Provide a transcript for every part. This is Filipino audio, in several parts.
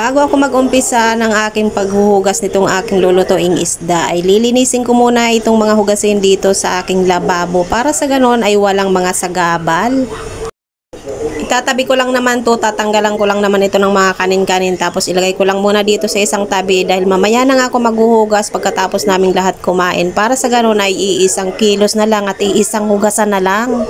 Bago ako mag-umpisa ng aking paghuhugas nitong aking lulutuing isda, ay lilinisin ko muna itong mga hugasin dito sa aking lababo para sa ganon ay walang mga sagabal. Itatabi ko lang naman to, tatanggalan ko lang naman ito ng mga kanin-kanin, tapos ilagay ko lang muna dito sa isang tabi dahil mamaya na nga ako maghuhugas pagkatapos naming lahat kumain. Para sa ganon ay iisang kilos na lang at iisang hugasan na lang.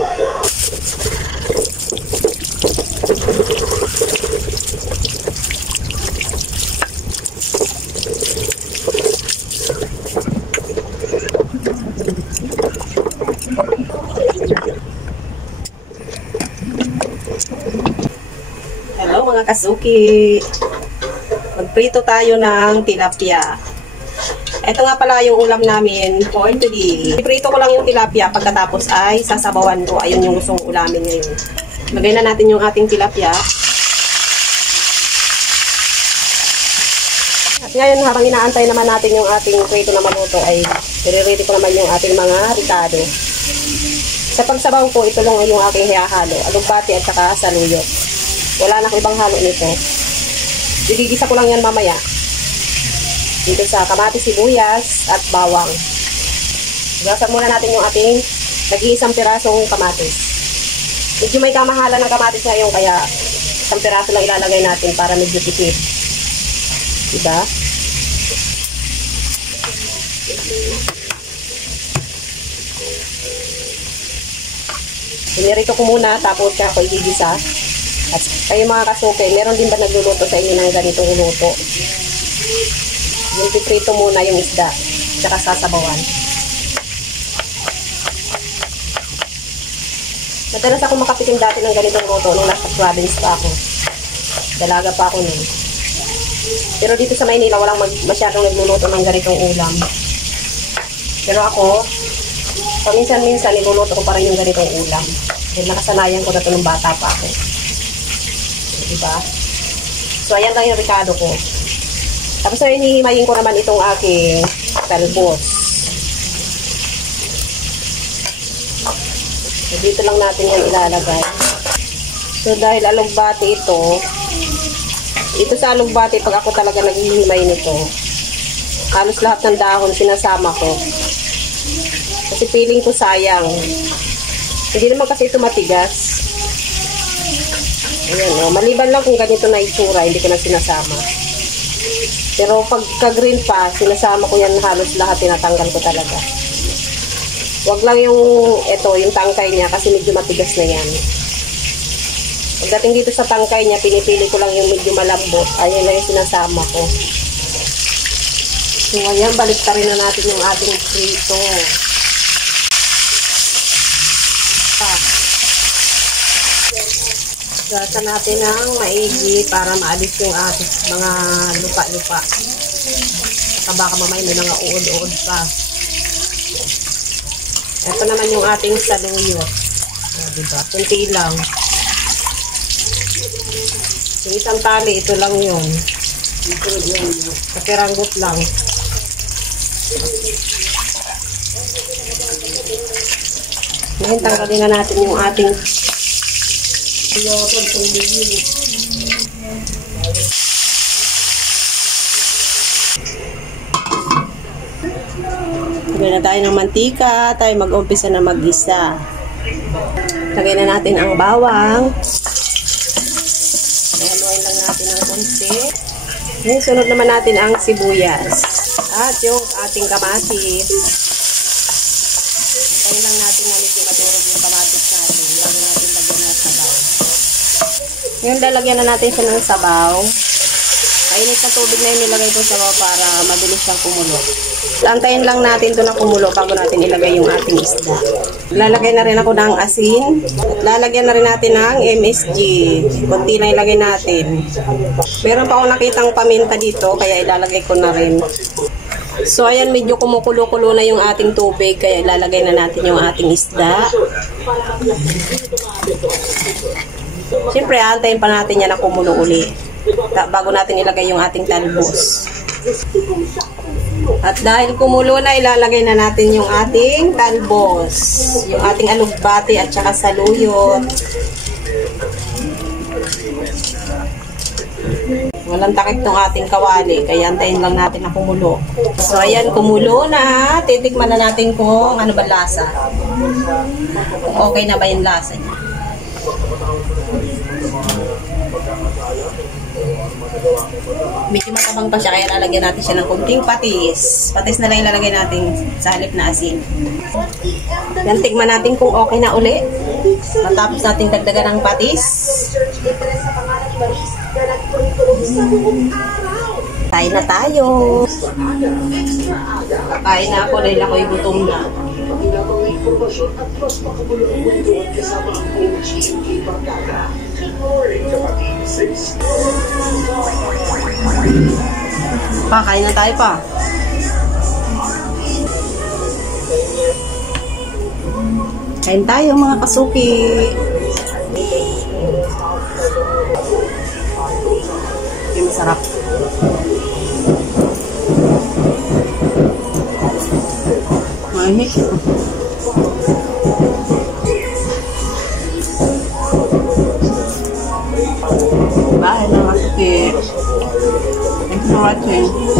Hello mga kasuki, magprito tayo ng tilapia. Ito nga pala yung ulam namin for today. Iprito ko lang yung tilapia, pagkatapos ay sasabawan ko. Ayun yung gustong ulamin ngayon. Lagay na natin yung ating tilapia. At ngayon habang inaantay naman natin yung ating prito na maluto ay i-ready ko naman yung ating mga ricado. Sa pagsabaw ko, ito lang yung aking hihahalo, alugbati at saka saluyot. Wala na akong ibang halo nito. Igigisa ko lang yan mamaya. Dito sa kamatis, sibuyas at bawang. Gasan muna natin yung ating nag-iisang pirasong kamatis. Medyo may kamahalan ng kamatis ngayon kaya isang piraso lang ilalagay natin para medyo tipid. Diba? Pinirito ko muna tapos kaya ako igigisa. At kayo mga kasuke, meron din ba nagluluto sa inyo ng ganitong luto? Yung piprito muna yung isda, tsaka sasabawan. Madalas ako makapitin dati ng ganitong luto nung nasa province pa ako. Dalaga pa ako nun. Pero dito sa Maynila, walang masyadong nagluluto ng ganitong ulam. Pero ako, paminsan-minsan, niluluto ko pa rin yung ganitong ulam. Dahil nakasanayan ko na ito nung bata pa ako. Diba? So, ayan lang yung ricado ko. Tapos na hinihimayin ko naman itong aking talbos. So, dito lang natin yan ilalagay. So, dahil alugbati ito sa alugbati, pag ako talaga naghihimay nito, halos lahat ng dahon sinasama ko. Kasi feeling ko sayang. Hindi naman kasi ito matigas. Ayan, oh. Maliban lang kung ganito na itsura, hindi ko na sinasama. Pero pagka green pa, sinasama ko yan halos lahat, tinatanggal ko talaga. Wag lang yung yung tangkay niya kasi medyo matigas na yan. Pagdating dito sa tangkay niya, pinipili ko lang yung medyo malambot. Ayan lang yung sinasama ko. So ayan, baliktarin na natin yung ating prito. Gasa natin ng maigi para maalis yung ating mga lupa-lupa. Saka baka mamay may mga uod-uod pa. Ito naman yung ating saluyot. Diba? Kunti lang. Yung isang tali, ito lang yun. Kapiranggot lang. Ngayon, tanggalin na natin yung ating lagyan na tayo ng mantika, tayo mag-umpisa na mag-isa. Lagyan na natin ang bawang. Haluin lang natin ng konti. Ngayon, sunod naman natin ang sibuyas. At yung ating kamatis. Hintayin lang natin na medyo madurog yung kamatis natin. Bago natin lagyan ng sabaw. Ngayon, lalagyan na natin siya ng sabaw. Mainit na tubig na yung nilagay ko sa sabaw para mabilis siyang kumulo. Antayin lang natin ito na kumulo bago natin ilagay yung ating isda. Lalagay na rin ako ng asin. At lalagyan na rin natin ng MSG. Kunti lang ilagay natin. Meron pa akong nakitang paminta dito kaya ilalagay ko na rin. So ayan, medyo kumukulo-kulo na yung ating tubig kaya ilalagay na natin yung ating isda. Siyempre, antayin pa natin yan na kumulo uli bago natin ilagay yung ating talbos. At dahil kumulo na, ilalagay na natin yung ating talbos, yung ating alugbati at saka saluyot. Walang takip tong ating kawali, kaya antayin lang natin na kumulo. So, ayan, kumulo na. Titikman na natin kung ano ba lasa. Kung okay na ba yung lasa niya. Medyo matabang pa siya, kaya lalagyan natin siya ng kunting patis. Patis na lang ilalagay natin sa halip na asin. Yan, tigman natin kung okay na uli. Matapos natin dagdagan ng patis. Kain na tayo. Kain na ako dahil ako'y gutom na. Kain na tayo pa. Kain tayo mga kasuki. Yung masarap. Mahik. Bye mga kasuki. Thanks for watching.